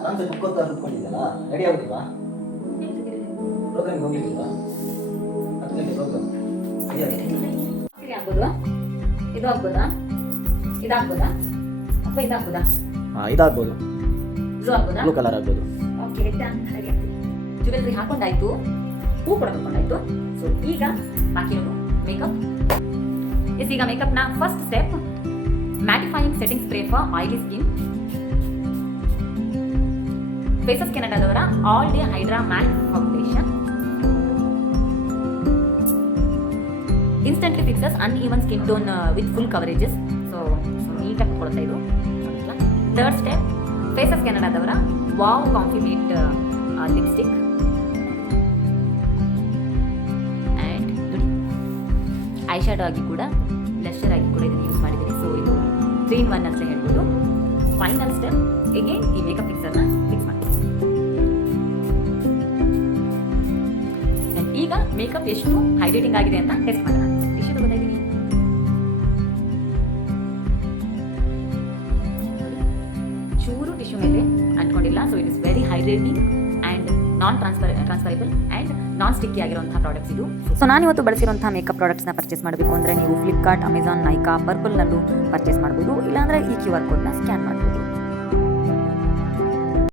ಆರಾಮ್ಸೆ ಕುತ್ಕೋತಾ ಕೂತ್ಕೊಂಡಿದ್ದಲ್ಲ, ರೆಡಿ ಆಗೋದಿಲ್ವಾ? ಪ್ರೋಗ್ರಾಮಿಗೆ ಹೋಗಿಲ್ವಾ? 10 ಗಂಟೆ ಪ್ರೋಗ್ರಾಮ್ ಸರಿ ಆಗ್ಬೋದಾ? ಇದು ಆಗ್ಬೋದಾ? ಇದಾಗ್ಬೋದಾ ಅಥವಾ ಇದಾಗ್ಬೋದಾ? ಇದಾಗ್ಬೋದು, ಬ್ಲೂ ಆಗ್ಬೋದಾ? ಬ್ಲೂ ಕಲರ್ ಆಗ್ಬೋದು. ಓಕೆ, ರೆಡಿ ಆಗ್ತೀವಿ. ಜ್ಯುವೆಲ್ರಿ ಹಾಕೊಂಡಾಯ್ತು, ಹೂ ಕೂಡ ಹಾಕೊಂಡಾಯ್ತು. ಸೊ ಈಗ ಬಾಕಿ ಇರೋದು ಮೇಕಪ್. ಈಗ ಮೇಕಪ್ನ first step mattifying setting spray for oily skin. Faces ಕೆನಡಾದವರ all day hydra matte foundation instantly fixes uneven skin tone with full coverages. So ನೀಟಾಗಿ ಕೊಡ್ತಾ ಇದು. ಥರ್ಡ್ ಸ್ಟೆಪ್ ಫೇಸಸ್ ಕೆನಡಾದವರ wow comfy matte lipstick and eye shadow ಆಗಿ ಕೂಡ ಬ್ಲಷರ್ ಆಗಿ ಕೂಡ ಇದನ್ನು ಯೂಸ್ ಮಾಡಿದ್ದೀನಿ. ಸೊ ಇದು 3-in-1 ಅಂತ ಹೇಳ್ಬೋದು. ಫೈನಲ್ ಸ್ಟೆಪ್ ಎಗೇನ್ ಈ ಮೇಕಪ್ ಫಿಕ್ಸರ್ನ ಫಿಕ್ಸ್ ಮಾಡಿ. ಈಗ ಮೇಕಪ್ ಎಷ್ಟು ಹೈಡ್ರೇಟಿಂಗ್ ಆಗಿದೆ ಅಂತ ಟೆಸ್ಟ್ ಮಾಡೋಣ. ಟಿಶ್ಯೂ ತಗೋತಾ ಇದ್ದೀನಿ. ಚೂರು ಟಿಶ್ಯೂ ಮೇಲೆ ಅಂಟ್ಕೊಂಡಿಲ್ಲ. So it is very hydrating and non transferable and non sticky ಆಗಿರುವಂತಹ ಪ್ರಾಡಕ್ಟ್ಸ್ ಇದು. ಸೊ ನಾನಿವತ್ತು ಬಳಸಿರುವಂತಹ ಮೇಕಪ್ ಪ್ರಾಡಕ್ಟ್ಸ್ನ ಪರ್ಚೇಸ್ ಮಾಡಬೇಕು ಅಂದರೆ ನೀವು ಫ್ಲಿಪ್ಕಾರ್ಟ್, ಅಮೆಝಾನ್, ನೈಕಾ, ಪರ್ಪಲ್ನಲ್ಲೂ ಪರ್ಚೇಸ್ ಮಾಡ್ಬೋದು. ಇಲ್ಲಾಂದರೆ ಈ QR ಕೋಡ್ನ ಸ್ಕ್ಯಾನ್ ಮಾಡ್ಬೋದು.